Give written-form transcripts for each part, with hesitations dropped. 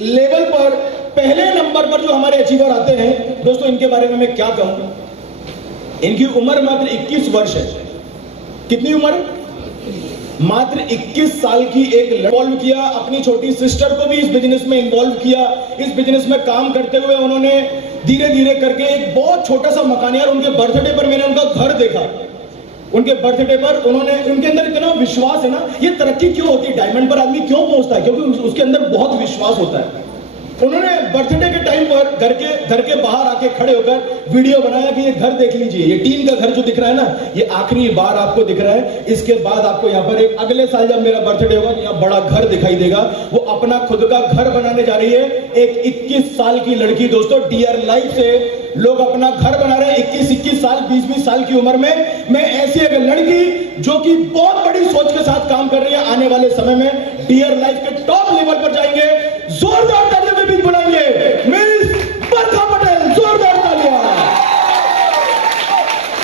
Level पर पहले number पर जो हमारे अचीवर आते हैं दोस्तों, इनके बारे में मैं क्या कहूं। इनकी उम्र मात्र 21 वर्ष है। कितनी उम्र? मात्र 21 साल की एक इन्वॉल्व किया, अपनी छोटी सिस्टर को भी इस बिजनेस में इन्वॉल्व किया। इस बिजनेस में काम करते हुए उन्होंने धीरे धीरे करके एक बहुत छोटा सा मकान, यार उनके बर्थडे पर मैंने उनका घर देखा। उनके बर्थडे पर उन्होंने, उनके अंदर इतना विश्वास है ना, ये तरक्की क्यों होती है, डायमंड पर आदमी क्यों पहुंचता है, क्योंकि उसके अंदर बहुत विश्वास होता है। उन्होंने बर्थडे के टाइम पर घर के बाहर आके खड़े होकर वीडियो बनाया कि ये घर देख लीजिए, ये टीन का घर जो दिख रहा है ना, ये आखिरी बार आपको दिख रहा है। इसके बाद आपको यहाँ पर एक अगले साल जब मेरा बर्थडे होगा, यहाँ बड़ा घर दिखाई देगा। वो अपना खुद का घर बनाने जा रही है। एक 21 साल की लड़की दोस्तों, डियर लाइफ से लोग अपना घर बना रहे हैं 21 साल, 20 साल की उम्र में। मैं ऐसी एक लड़की जो कि बहुत बड़ी सोच के साथ काम कर रही है, आने वाले समय में डियर लाइफ के टॉप लेवल पर जाएंगे। जोरदार तालियों के बीच बुलाएंगे मिस बरखा पटेल, जोरदार तालियां।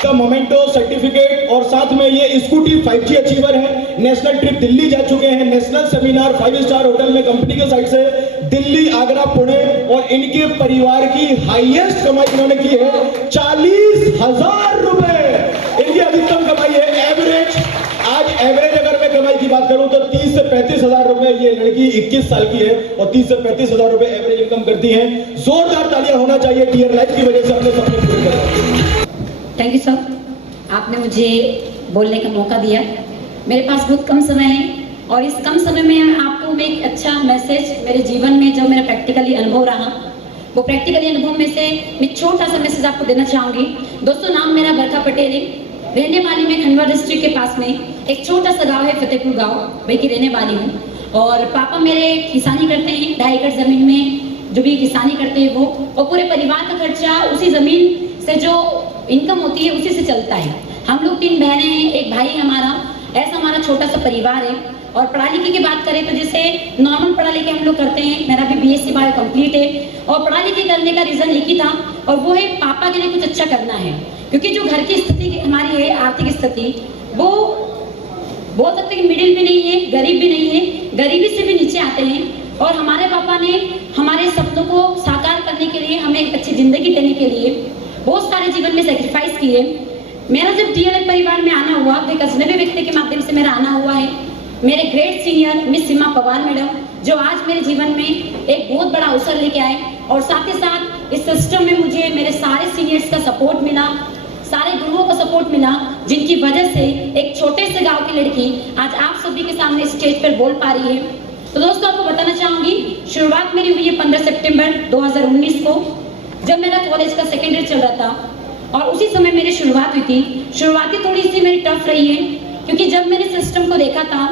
का मोमेंटो सर्टिफिकेट और साथ में ये स्कूटी 5G अचीवर है। नेशनल ट्रिप दिल्ली जा चुके हैं, नेशनल सेमिनार 5 स्टार होटल में कंपनी के साइड से दिल्ली, आगरा, पुणे। और इनके परिवार की हाईएस्ट कमाई इन्होंने की है 40,000 रुपए। इनकी अधिकतम कमाई है एवरेज, आज एवरेज अगर मैं कमाई की बात करूं तो 30 से 35,000 रुपए। ये लड़की 21 साल की है और 30 से 35,000 रुपए एवरेज इनकम करती है। जोरदार तालियां होना चाहिए डियर लाइफ की वजह से अपने सपने पूरे कर। थैंक यू सर, आपने मुझे बोलने का मौका दिया। मेरे पास बहुत कम समय है और इस कम समय में आपको मैं एक अच्छा मैसेज मेरे जीवन में जो मेरा प्रैक्टिकली अनुभव रहा, वो प्रैक्टिकली अनुभव में से मैं छोटा सा मैसेज आपको देना चाहूँगी। दोस्तों, नाम मेरा बरखा पटेल है, रहने वाली मैं खंडवा डिस्ट्रिक्ट के पास में एक छोटा सा गांव है फतेहपुर गांव, वही की रहने वाली हूँ। और पापा मेरे किसानी करते हैं, 2.5 एकड़ जमीन में जो भी किसानी करते हैं वो, और पूरे परिवार का खर्चा उसी जमीन से जो इनकम होती है उसी से चलता है। हम लोग 3 बहनें हैं, एक भाई हमारा, ऐसा हमारा छोटा सा परिवार है। और पढ़ाई लिखी की बात करें तो जैसे नॉर्मल पढ़ा लिखी हम लोग करते हैं, मेरा भी BSc बायो कंप्लीट है। और पढ़ाई लिखी करने का रीजन एक ही था, और वो है पापा के लिए कुछ अच्छा करना है। क्योंकि जो घर की स्थिति हमारी है, आर्थिक स्थिति, वो बोल सकते हैं मिडिल भी नहीं है, गरीब भी नहीं है, गरीबी से भी नीचे आते हैं। और हमारे पापा ने हमारे सपनों को साकार करने के लिए, हमें एक अच्छी जिंदगी देने के लिए बहुत सारे जीवन में सेक्रीफाइस किए। मेरा जब DLF परिवार में आना हुआ तो एक अजनबी व्यक्ति के माध्यम से मेरा आना हुआ है। मेरे ग्रेट सीनियर मिस सीमा पवार मैडम, जो आज मेरे जीवन में एक बहुत बड़ा अवसर लेके आए, और साथ ही साथ इस सिस्टम में मुझे मेरे सारे सीनियर्स का सपोर्ट मिला, सारे गुरुओं का सपोर्ट मिला, जिनकी वजह से एक छोटे से गांव की लड़की आज आप सभी के सामने स्टेज पर बोल पा रही है। तो दोस्तों, आपको बताना चाहूंगी, शुरुआत मेरी हुई है 15 सितंबर 2019 को, जब मेरा कॉलेज का सेकेंड ईयर चल रहा था। और उसी समय मेरी शुरुआत हुई थी। शुरुआती थोड़ी सी मेरी टफ रही है, क्योंकि जब मैंने सिस्टम को देखा था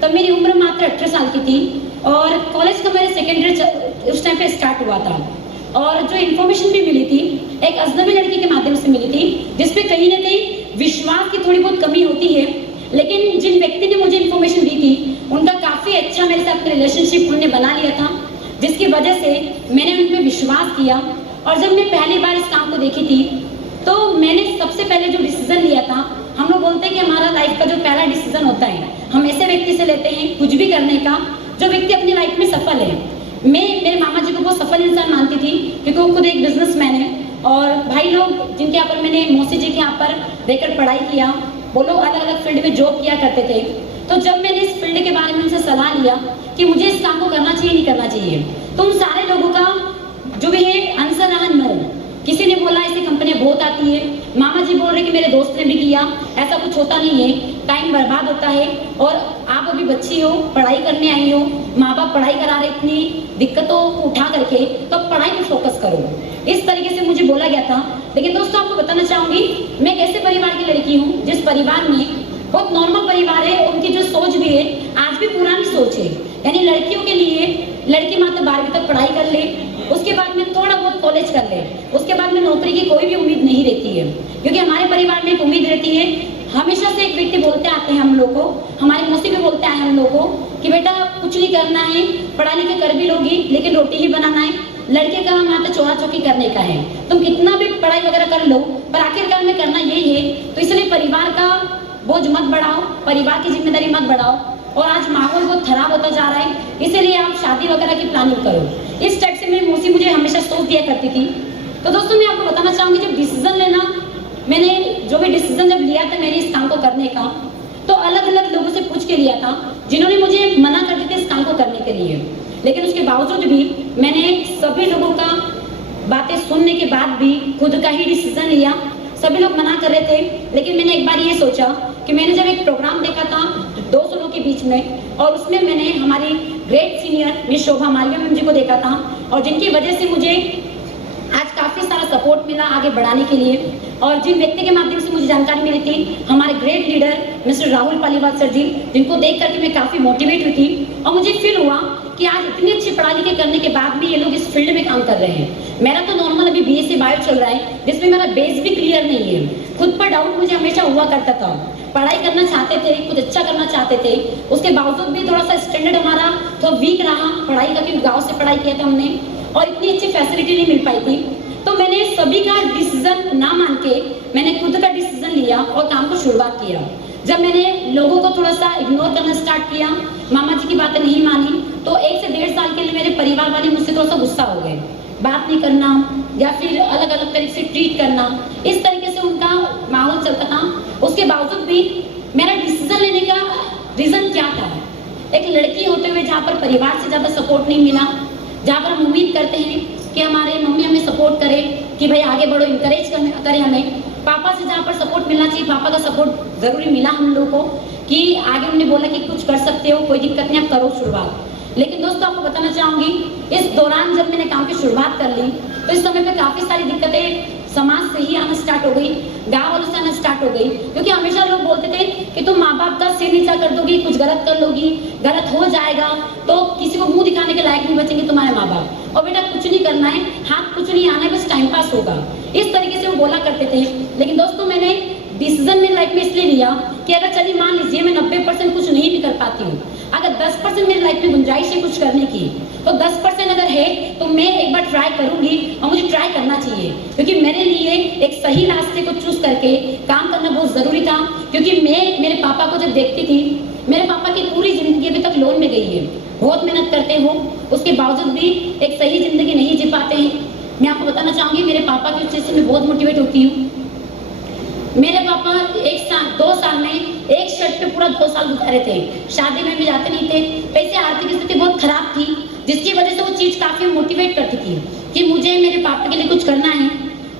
तब मेरी उम्र मात्र 18 साल की थी, और कॉलेज का मेरे सेकेंड ईयर उस टाइम पे स्टार्ट हुआ था। और जो इन्फॉर्मेशन भी मिली थी, एक अजनबी लड़की के माध्यम से मिली थी, जिसपे कहीं ना कहीं विश्वास की थोड़ी बहुत कमी होती है। लेकिन जिन व्यक्ति ने मुझे इन्फॉर्मेशन दी थी, उनका काफी अच्छा मेरे साथ रिलेशनशिप उन्होंने बना लिया था, जिसकी वजह से मैंने उन पर विश्वास किया। और जब मैं पहली बार इस काम को देखी थी, तो मैंने सबसे पहले जो डिसीजन लिया था, हम लोग बोलते हैं कि हमारा लाइफ का जो पहला डिसीजन होता है, हम ऐसे व्यक्ति से लेते हैं कुछ भी करने का जो व्यक्ति अपनी लाइफ में सफल है। मैं मेरे मामा जी को बहुत सफल इंसान मानती थी, क्योंकि वो खुद एक बिजनेसमैन है। और भाई लोग जिनके यहाँ पर मैंने मौसी जी के यहाँ पर रहकर पढ़ाई किया, वो लोग अलग अलग फील्ड में जॉब किया करते थे। तो जब मैंने इस फील्ड के बारे में उनसे सलाह लिया कि मुझे इस काम को करना चाहिए नहीं करना चाहिए, तो उन सारे लोगों का जो भी है आंसर रहा नो। किसी ने बोला ऐसी कंपनियां बहुत आती है, मामा जी बोल रहे कि मेरे दोस्त ने भी किया, ऐसा कुछ होता नहीं है, टाइम बर्बाद होता है, और आप अभी बच्ची हो, पढ़ाई करने आई हो, माँ बाप पढ़ाई करा रहे, इतनी दिक्कतों को उठा करके, तो पढ़ाई पे फोकस करो। इस तरीके से मुझे बोला गया था। लेकिन दोस्तों, आपको बताना चाहूंगी, मैं एक ऐसे परिवार की लड़की हूँ जिस परिवार में बहुत नॉर्मल परिवार है, उनकी जो सोच भी है आज भी पुरानी सोच है। यानी लड़कियों के लिए लड़की मात्र 12वीं तक पढ़ाई कर ले, उसके बाद में थोड़ा बहुत कॉलेज कर ले, उसके बाद में नौकरी की कोई भी उम्मीद नहीं रहती है। क्योंकि हमारे परिवार में एक उम्मीद रहती है, हमेशा से एक व्यक्ति बोलते आते हैं हम लोग को, हमारे मौसी भी बोलते आए हम लोग को कि बेटा कुछ नहीं करना है, पढ़ाई लिखा कर भी लोगी लेकिन रोटी ही बनाना है, लड़के का मात्र चोरा चौकी करने का है, तुम कितना भी पढ़ाई वगैरह कर लो पर आखिरकार में करना यही है। तो इसलिए परिवार का बोझ मत बढ़ाओ, परिवार की जिम्मेदारी मत बढ़ाओ, और आज माहौल बहुत खराब होता जा रहा है, इसीलिए आप शादी वगैरह की प्लानिंग करो। इस टाइप से मेरी मौसी मुझे हमेशा सोच दिया करती थी। तो दोस्तों मैं आपको बताना चाहूँगी, जब डिसीजन लेना, मैंने जो भी डिसीजन जब लिया था मेरे इस काम को करने का, तो अलग अलग लोगों से पूछ के लिया था जिन्होंने मुझे मना कर दिया था इस काम को करने के लिए। लेकिन उसके बावजूद भी मैंने सभी लोगों का बातें सुनने के बाद भी खुद का ही डिसीजन लिया। सभी लोग मना कर रहे थे, लेकिन मैंने एक बार ये सोचा कि मैंने जब एक प्रोग्राम देखा था 200 लोगों के बीच में, और उसमें मैंने हमारी ग्रेट सीनियर मिस शोभा मालवीय मैम जी को देखा था, और जिनकी वजह से मुझे आज काफी सारा सपोर्ट मिला आगे बढ़ाने के लिए। और जिन व्यक्ति के माध्यम से मुझे जानकारी मिली थी, हमारे great leader mister Rahul Paliwal sir ji, जिनको देख करके मैं काफी मोटिवेट हुई थी, और मुझे फील हुआ कि आज इतनी अच्छी पढ़ाई लिखाई करने के बाद भी ये लोग इस फील्ड में काम कर रहे हैं। मेरा तो नॉर्मल अभी बीएससी बायो चल रहा है, जिसमें मेरा बेस भी क्लियर नहीं है। खुद पर डाउट मुझे हमेशा हुआ करता था, पढ़ाई करना चाहते थे, कुछ अच्छा करना चाहते थे, उसके बावजूद भी थोड़ा सा स्टैंडर्ड हमारा थोड़ा वीक रहा पढ़ाई का, क्योंकि गाँव से पढ़ाई किया था हमने, और इतनी अच्छी फैसिलिटी नहीं मिल पाई थी। तो मैंने सभी का डिसीजन ना मान के मैंने खुद का डिसीजन लिया और काम को शुरुआत किया। जब मैंने लोगों को थोड़ा सा इग्नोर करना स्टार्ट किया, मामा जी की बातें नहीं मानी, तो 1 से 1.5 साल के लिए मेरे परिवार वाले मुझसे थोड़ा सा गुस्सा हो गए। बात नहीं करना या फिर अलग अलग तरीके से ट्रीट करना, इस तरीके से उनका माहौल चलता था। उसके बावजूद भी मेरा डिसीजन लेने का रीजन क्या था? एक लड़की होते हुए जहाँ पर परिवार से ज्यादा सपोर्ट नहीं मिला, जहाँ पर हम उम्मीद करते हैं कि हमारे मम्मी हमें सपोर्ट करे कि भाई आगे बढ़ो, इंकरेज करे हमें। पापा से जहाँ पर सपोर्ट मिलना चाहिए, पापा का सपोर्ट जरूरी मिला हम लोगों को, कि आगे उन्होंने बोला कि कुछ कर सकते हो, कोई दिक्कत नहीं, आप करो शुरुआत। लेकिन दोस्तों आपको बताना चाहूंगी, इस दौरान जब मैंने काम की शुरुआत कर ली, तो इस समय पे काफी सारी दिक्कतें समाज से ही आना स्टार्ट हो गई, गाँव वालों से आना स्टार्ट हो गई। क्योंकि हमेशा लोग बोलते थे कि तुम माँ बाप का सिर नीचा कर दोगी, कुछ गलत कर लोगी, गलत हो जाएगा तो किसी को मुंह दिखाने के लायक नहीं बचेंगे तुम्हारे माँ बाप, और बेटा कुछ नहीं करना है, हाथ कुछ नहीं आना है, बस टाइम पास होगा। इस तरीके से वो बोला करते थे। लेकिन दोस्तों मैंने डिसीजन मेरी लाइफ में इसलिए लिया कि अगर चलिए मान लीजिए मैं 90% कुछ नहीं भी कर पाती हूँ, अगर 10% मेरी लाइफ में गुंजाइश है कुछ करने की, तो 10% अगर है तो मैं एक बार ट्राई करूंगी, और मुझे ट्राई करना चाहिए। क्योंकि मेरे लिए एक सही रास्ते को चूज करके काम करना बहुत जरूरी था। क्योंकि मैं मेरे पापा को जब देखती थी, मेरे पापा की पूरी जिंदगी अभी तक लोन में गई है, बहुत मेहनत करते हो, उसके बावजूद भी एक सही जिंदगी नहीं जी पाते हैं। मैं आपको बताना चाहूंगी, मेरे पापा की वजह से मैं बहुत मोटिवेट होती हूँ। मेरे पापा 2 साल में एक शर्ट पे पूरा 2 साल गुजारे थे, शादी में भी जाते नहीं थे, पैसे आर्थिक स्थिति बहुत खराब थी, जिसकी वजह से वो चीज काफी मोटिवेट करती थी कि मुझे मेरे पापा के लिए कुछ करना है।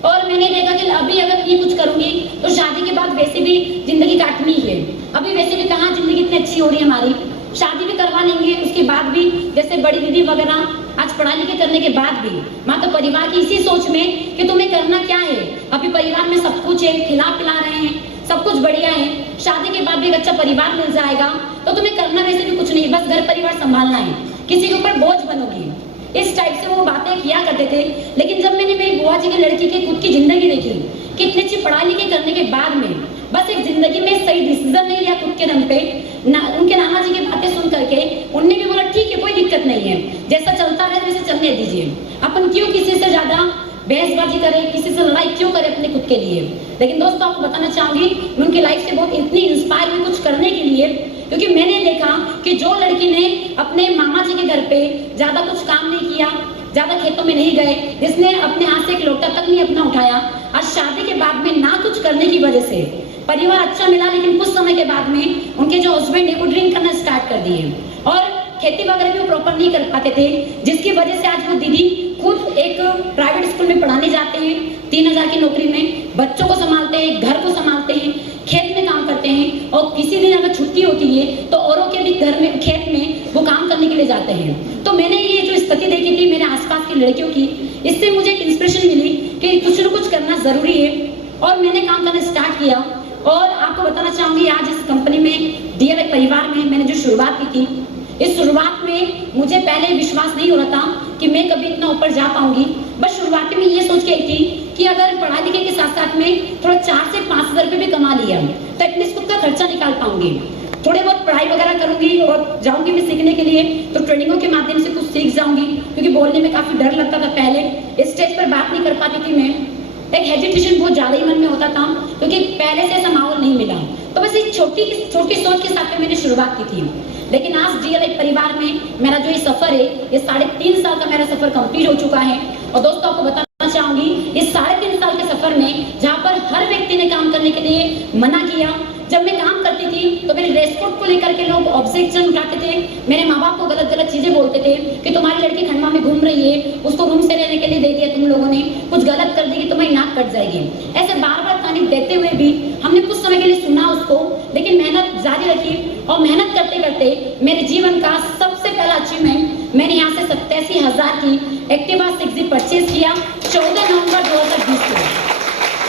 और मैंने देखा कि अभी अगर ये कुछ करूंगी तो शादी के बाद वैसे भी जिंदगी काटनी है, अभी वैसे भी कहाँ जिंदगी इतनी अच्छी हो रही है हमारी, शादी भी करवा लेंगे, उसके बाद भी जैसे बड़ी दीदी वगैरह आज पढ़ाई लिखाई करने के बाद भी माँ तो परिवार की इसी सोच में कि तुम्हें करना क्या है, अभी परिवार में सब कुछ है, खिला पिला रहे हैं, सब कुछ बढ़िया है, शादी के बाद भी एक अच्छा परिवार मिल जाएगा, तो तुम्हें करना वैसे भी कुछ नहीं, बस घर परिवार संभालना है, किसी के ऊपर बोझ बनोगी। इस टाइप से वो बातें किया करते थे। लेकिन जब मैंने मेरी बुआ जी की लड़की की खुद की जिंदगी देखी कि इतनी अच्छी पढ़ाई लिखाई करने के बाद में बस एक जिंदगी में सही डिसीजन नहीं लिया खुद के दम पे, उनके नाना जी की बातें सुन करके उनने भी बोला ठीक है कोई दिक्कत नहीं है, जैसा चलता रहे वैसे चलने दीजिए, अपन क्यों किसी से ज्यादा बहसबाजी करें, किसी से लड़ाई क्यों करें अपने खुद के लिए। लेकिन दोस्तों आपको बताना चाहूंगी, मैं उनकी लाइफ से बहुत इतनी इंस्पायर हुई कुछ करने के लिए, क्योंकि मैंने देखा कि जो लड़की ने अपने मामा जी के घर पे ज्यादा कुछ काम नहीं किया, ज्यादा खेतों में नहीं गए, जिसने अपने हाथ से एक लोटा तक नहीं अपना उठाया, आज शादी के बाद में ना कुछ करने की वजह से परिवार अच्छा मिला, लेकिन कुछ समय के बाद में उनके जो हस्बैंड है वो ड्रिंक करना स्टार्ट कर दिए और खेती वगैरह भी वो प्रॉपर नहीं कर पाते थे, जिसकी वजह से आज वो दीदी खुद एक प्राइवेट स्कूल में पढ़ाने जाते हैं, 3000 की नौकरी में बच्चों को संभालते हैं, घर को संभालते हैं, खेत में काम करते हैं, और किसी दिन अगर छुट्टी होती है तो औरों के भी घर में खेत में वो काम करने के लिए जाते हैं। तो मैंने ये जो स्थिति देखी थी मेरे आसपास की लड़कियों की, इससे मुझे एक इंस्पिरेशन मिली कि कुछ न कुछ करना जरूरी है, और मैंने काम करना स्टार्ट किया। और आपको बताना चाहूंगी, आज इस कंपनी में डीएलएफ परिवार में मैंने जो शुरुआत की थी, इस शुरुआत में मुझे पहले विश्वास नहीं हो रहा था कि मैं कभी इतना ऊपर जा पाऊंगी। बस शुरुआत में ये सोच के आई थी कि अगर पढ़ाई लिखाई के साथ साथ में थोड़ा 4 से 5 हजार रुपये भी कमा लिया तो एटलीस्ट खुद का खर्चा निकाल पाऊंगी, थोड़े बहुत पढ़ाई वगैरह करूंगी और जाऊंगी मैं सीखने के लिए, तो ट्रेनिंगों के माध्यम से कुछ सीख जाऊंगी, क्योंकि बोलने में काफी डर लगता था, पहले स्टेज पर बात नहीं कर पाती थी मैं, एक हेजिटेशन बहुत ज्यादा ही मन में होता था, क्योंकि पहले से ऐसा माहौल नहीं मिला। तो बस एक छोटी सोच के साथ में मैंने शुरुआत की थी। लेकिन आज DLF परिवार में मेरा जो ये सफर है, ये 3.5 साल का मेरा सफर कंप्लीट हो चुका है। और दोस्तों आपको बताना चाहूंगी, इस 3.5 साल के सफर में जहाँ पर हर व्यक्ति ने काम करने के लिए मना किया, जब मैं काम करती थी तो मेरे ड्रेस कोड को लेकर के लोग ऑब्जेक्शन उठाते थे, मेरे माँ बाप को गलत गलत चीजें बोलते थे कि तुम्हारी लड़की खंडवा में घूम रही है, उसको रूम से रहने के लिए दे दिया तुम लोगों ने, कुछ गलत कर देगी तुम्हारी नाक कट जाएगी। ऐसे बार बार तारीफ देते हुए भी हमने कुछ समय के लिए सुना उसको, लेकिन मेहनत जारी रखी और मेहनत करते करते मेरे जीवन का सबसे पहला अचीवमेंट, मैंने यहाँ से 87,000 की एक्टिवा 6G परचेज किया 14 नवंबर 2020 को।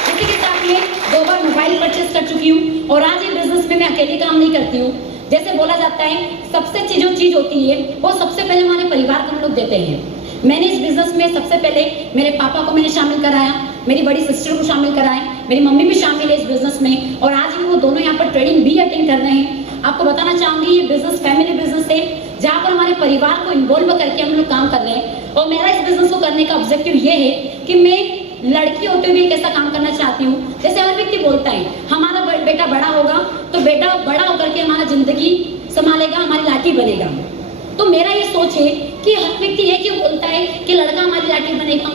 इसी के साथ में 2 बार मोबाइल परचेज कर चुकी हूँ और आज ये बिजनेस में मैं अकेले काम नहीं करती हूँ। जैसे बोला जाता है सबसे चीज होती है वो सबसे पहले हमारे परिवार को हम लोग देते हैं। मैंने इस बिजनेस में सबसे पहले मेरे पापा को मैंने शामिल कराया, मेरी बड़ी सिस्टर को शामिल कराया, मेरी मम्मी भी शामिल है इस बिजनेस में और आज भी वो दोनों यहाँ पर ट्रेनिंग भी अटेंड कर रहे हैं। आपको बताना चाहूंगी ये बिजनेस फैमिली बिजनेस है जहाँ पर हमारे परिवार को इन्वॉल्व करके हम लोग काम कर रहे हैं। और मेरा इस बिजनेस को करने का ऑब्जेक्टिव ये है कि मैं लड़की होते हुए एक ऐसा काम करना चाहती हूँ, जैसे हर व्यक्ति बोलता है हमारा बेटा बड़ा होगा तो बेटा बड़ा होकर के हमारा जिंदगी संभालेगा, हमारी लाठी बनेगा। तो मेरा ये सोच है कि हर व्यक्ति ये क्यों बोलता है कि लड़का हमारी लाठी बनेगा,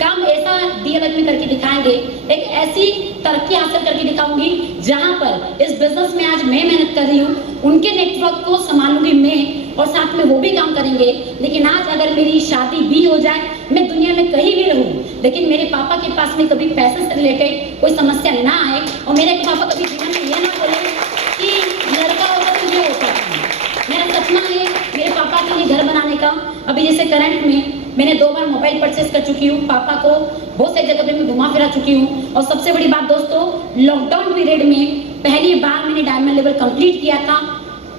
काम ऐसा DLF में करके दिखाएंगे, एक ऐसी तरक्की हासिल करके दिखाऊंगी जहां पर इस बिजनेस में आज मैं मेहनत कर रही हूँ, उनके नेटवर्क को संभालूंगी मैं और साथ में वो भी काम करेंगे। लेकिन आज अगर मेरी शादी भी हो जाए, मैं दुनिया में कहीं भी रहूं, लेकिन मेरे पापा के पास में कभी पैसे से रिलेटेड कोई समस्या ना आए और मेरे पापा कभी जीवन में ये ना बोले कि लड़का होगा तो ये होता है। मेरा सपना है मेरे पापा के लिए घर बनाने का। अभी जैसे करंट में मैंने 2 बार मोबाइल परचेज कर चुकी हूँ, पापा को बहुत सारी जगह पे मैं घुमा फिरा चुकी हूँ। और सबसे बड़ी बात दोस्तों, लॉकडाउन पीरियड में पहली बार मैंने डायमंड लेवल कंप्लीट किया था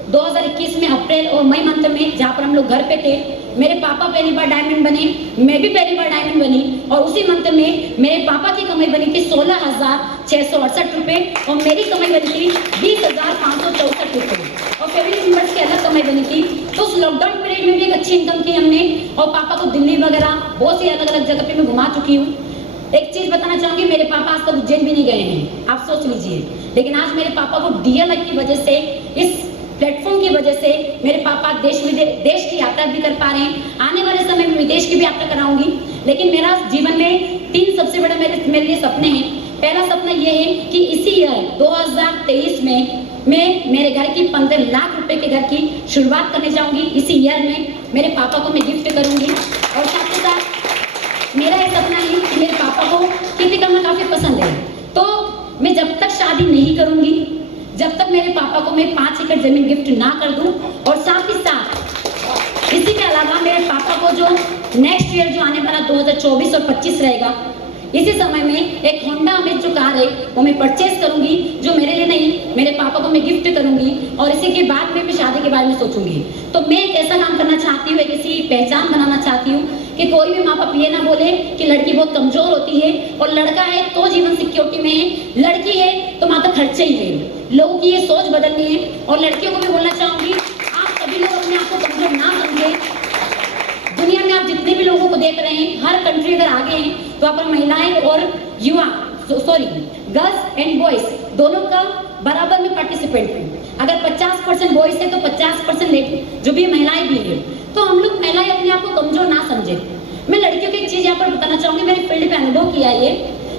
2021 में अप्रैल और मई मंथ में, जहाँ पर हम लोग घर पे थे। मेरे पापा पहली बार डायमंड बने, मैं भी पहली बार डायमंड बनी और उसी मंथ में मेरे पापा की कमाई बनी थी 16,668 रुपए और मेरी कमाई बनी थी 20,564 रुपए और फैमिली मेंबर्स की अलग कमाई बनी थी। तो उस लॉकडाउन पीरियड में भी एक अच्छी इनकम की हमने और पापा को दिल्ली वगैरह बहुत सी अलग अलग जगह पे मैं घुमा चुकी हूँ। एक चीज बताना चाहूंगी, मेरे पापा आज तक उज्जैन भी नहीं गए हैं, आप सोच लीजिए। लेकिन आज मेरे पापा को DLF की वजह से, इस प्लेटफॉर्म की वजह से मेरे पापा देश की यात्रा भी कर पा रहे हैं। आने वाले समय में विदेश की भी यात्रा कराऊंगी। लेकिन मेरा जीवन में 3 सबसे बड़ा मेरे लिए सपने हैं। पहला सपना ये है कि इसी ईयर 2023 में मैं मेरे घर की 15 लाख रुपए के घर की शुरुआत करने जाऊंगी। इसी ईयर में मेरे पापा को मैं गिफ्ट करूंगी और साथ ही साथ मेरा ये सपना है कि मेरे पापा को खेती करना काफी पसंद है, तो मैं जब तक शादी नहीं करूंगी, जब तक मेरे पापा को मैं 5 एकड़ जमीन गिफ्ट ना कर दूं और साथ ही साथ इसी के अलावा मेरे पापा को जो नेक्स्ट ईयर जो आने वाला 2024 और 25 रहेगा, इसी समय में एक होंडा अमेज जो कार है वो मैं परचेज करूंगी, जो मेरे लिए नहीं मेरे पापा को मैं गिफ्ट करूंगी और इसी के बाद में मैं शादी के बारे में सोचूंगी। तो मैं एक ऐसा काम करना चाहती हूँ, एक ऐसी पहचान बनाना चाहती हूँ कि कोई भी माँ बाप ये ना बोले कि लड़की बहुत कमजोर होती है और लड़का है तो जीवन सिक्योरिटी में है, लड़की है तो माता खर्चे ही है। लोगों की ये सोच बदलनी है और लड़कियों को भी बोलना चाहूंगी, आप सभी लोग अपने आप को कमजोर ना समझे। दुनिया में आप जितने भी लोगों को देख रहे हैं, हर कंट्री अगर आगे हैं तो आप महिलाएं और युवा गर्ल्स एंड बॉयज दोनों का बराबर में पार्टिसिपेंट है। अगर 50% बॉयज है तो 50% जो भी महिलाएं भी है, तो हम लोग महिलाएं अपने आप को कमजोर ना समझे। मैं लड़कियों की एक चीज यहाँ पर बताना चाहूंगी, मेरे फील्ड पे अनुभव किया है।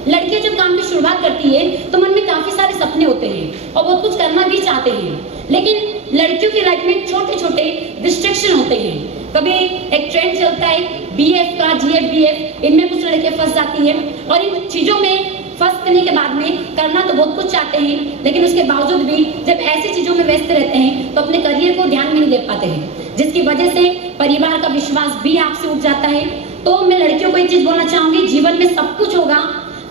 लड़कियां जब काम की शुरुआत करती है तो मन में काफी सारे सपने होते हैं और बहुत कुछ करना भी चाहते हैं, लेकिन लड़कियों की लाइफ में छोटे छोटे डिस्ट्रैक्शन होते हैं। कभी एक ट्रेंड चलता है BF का, GF BF, इनमें कुछ लड़कियां फंस जाती है और इन चीजों में फंस करने के बाद में करना तो बहुत कुछ चाहते हैं, लेकिन उसके बावजूद भी जब ऐसी चीजों में व्यस्त रहते हैं तो अपने करियर को ध्यान में नहीं दे पाते हैं, जिसकी वजह से परिवार का विश्वास भी आपसे उठ जाता है। तो मैं लड़कियों को एक चीज बोलना चाहूंगी, जीवन में सब कुछ होगा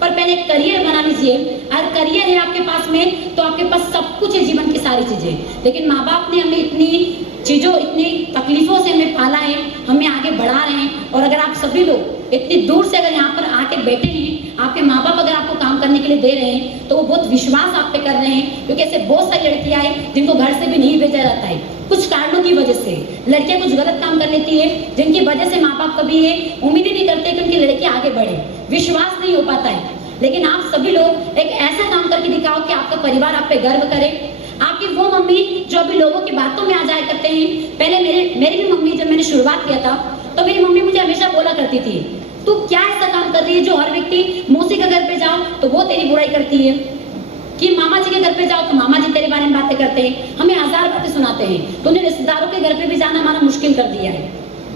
पर पहले करियर बना लीजिए। अगर करियर है आपके पास में तो आपके पास सब कुछ है, जीवन की सारी चीजें। लेकिन माँ बाप ने हमें इतनी चीजों, इतनी तकलीफों से हमें पाला है, हमें आगे बढ़ा रहे हैं। और अगर आप सभी लोग इतनी दूर से अगर यहाँ पर आके बैठे हैं, आपके माँ बाप अगर आपको काम करने के लिए दे रहे हैं तो वो बहुत विश्वास आप पे कर रहे हैं, क्योंकि ऐसे बहुत सारी लड़कियां हैं जिनको घर से भी नहीं भेजा जाता है कुछ कारणों की वजह से। लड़कियां कुछ गलत काम कर लेती है जिनकी वजह से माँ बाप कभी ये उम्मीद ही नहीं करते कि उनकी लड़की आगे बढ़े, विश्वास नहीं हो पाता है। लेकिन आप सभी लोग एक ऐसा काम करके दिखाओ कि आपका परिवार आप पे गर्व करे, आपकी वो मम्मी जो अभी लोगों की बातों में आ जाया करते हैं। पहले मेरी भी मम्मी, जब मैंने शुरुआत किया था तो मेरी मम्मी मुझे हमेशा बोला करती थी, तू क्या ऐसा काम कर रही है जो हर व्यक्ति, मौसी के घर पे जाओ तो वो तेरी बुराई करती है, कि मामा जी के घर पे जाओ तो मामा जी तेरे बारे में बातें करते हैं, हमें हजार बातें सुनाते हैं, तूने रिश्तेदारों के घर पे भी जाना हमारा मुश्किल कर दिया है,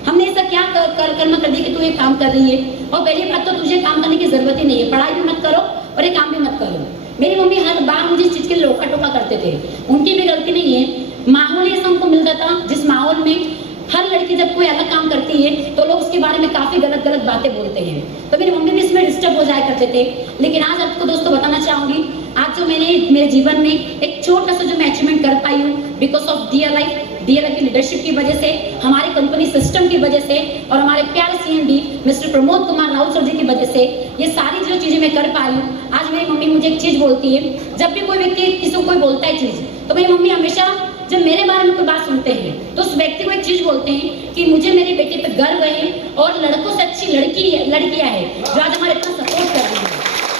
हमने ऐसा क्या कर्म कर दिया कि तू ये काम कर रही है, और पहली बात तो तुझे काम करने की जरूरत ही नहीं है, पढ़ाई भी मत करो और ये काम भी मत करो। मेरी मम्मी हर बार मुझे इस चीज के लिए रोका टोका करते थे। उनकी भी गलती नहीं है, माहौल ऐसा हमको मिलता था जिस माहौल में हर लड़की जब कोई अलग काम करती है तो लोग उसके बारे में काफी गलत बातें बोलते हैं, तो मेरी मम्मी भी इसमें डिस्टर्ब हो जाया करते थे। लेकिन आज आपको दोस्तों बताना चाहूंगी, आज जो मैंने मेरे जीवन में एक छोटा सा जो मैं अचीवमेंट कर पाई हूँ, बिकॉज ऑफ डियर लाइफ की लीडरशिप की वजह से, हमारे कंपनी सिस्टम की वजह से और हमारे प्यारे CMD mister Pramod Kumar Raut sir ji की वजह से, ये सारी जो चीजें मैं कर पा रही हूँ। आज मेरी मम्मी मुझे एक चीज बोलती है, जब भी कोई व्यक्ति किसी को कोई बोलता है चीज, तो मेरी मम्मी हमेशा जब मेरे बारे में कोई बात सुनते हैं तो उस व्यक्ति को एक चीज बोलते हैं कि मुझे मेरे बेटे पे गर्व है और लड़कों से अच्छी लड़कियां है जो आज हमारे इतना सपोर्ट कर रही है।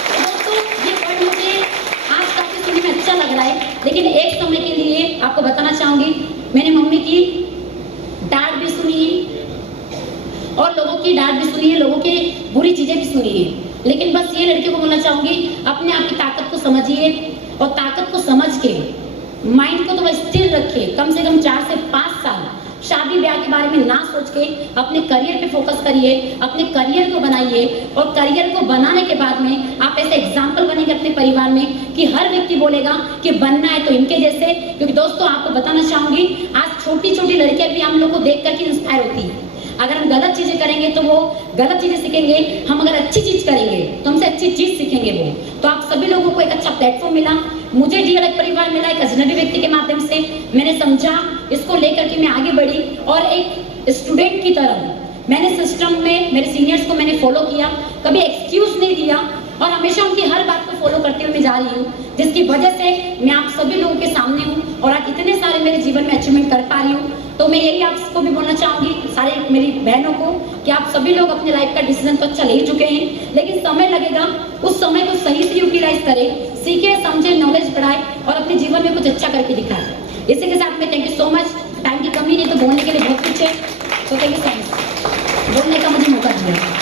तो दोस्तों ये वर्ड मुझे आज काफी सुनने में अच्छा लग रहा है, लेकिन एक समय के लिए आपको बताना चाहूंगी, मैंने मम्मी की डांट भी सुनी है और लोगों की डांट भी सुनी है, लोगों की बुरी चीजें भी सुनी है, लेकिन बस ये लड़कियों को बोलना चाहूंगी, अपने आप की ताकत को समझिए और ताकत को समझ के माइंड को तो स्थिर रखिए, कम से कम 4 से 5 साल शादी ब्याह के बारे में ना सोच के अपने करियर पे फोकस करिए, अपने करियर को बनाइए और करियर को बनाने के बाद में आप ऐसे एग्जाम्पल बनेंगे अपने परिवार में कि हर व्यक्ति बोलेगा कि बनना है तो इनके जैसे। क्योंकि दोस्तों आपको बताना चाहूंगी, आज छोटी छोटी लड़कियां भी हम लोग को देख करके इंस्पायर होती है। अगर हम गलत चीजें करेंगे तो वो गलत चीजें सीखेंगे, हम अगर अच्छी चीज करेंगे तो हमसे अच्छी चीज सीखेंगे वो। तो आप सभी लोगों को एक अच्छा प्लेटफॉर्म मिला, मुझे DLF परिवार मिला एक अजनबी व्यक्ति के माध्यम से, मैंने समझा, इसको लेकर के मैं आगे बढ़ी और एक स्टूडेंट की तरह मैंने सिस्टम में मेरे सीनियर्स को मैंने फॉलो किया, कभी एक्सक्यूज नहीं दिया और हमेशा उनकी हर बात को फॉलो करते हुए मैं जा रही हूँ, जिसकी वजह से मैं आप सभी लोगों के सामने हूँ और आज इतने सारे मेरे जीवन में अचीवमेंट कर पा रही हूँ। तो मैं यही आपको भी बोलना चाहूंगी, सारे मेरी बहनों को, कि आप सभी लोग अपने लाइफ का डिसीजन तो अच्छा ले चुके हैं, लेकिन समय लगेगा, उस समय को सही से यूटिलाइज करें, सीखे, समझे, नॉलेज बढ़ाए और अपने जीवन में कुछ अच्छा करके दिखाए। इसी के साथ में thank you so much. Time की कमी नहीं तो बोलने के लिए बहुत कुछ है, तो थैंक यू सो मच बोलने का मुझे मौका दिया।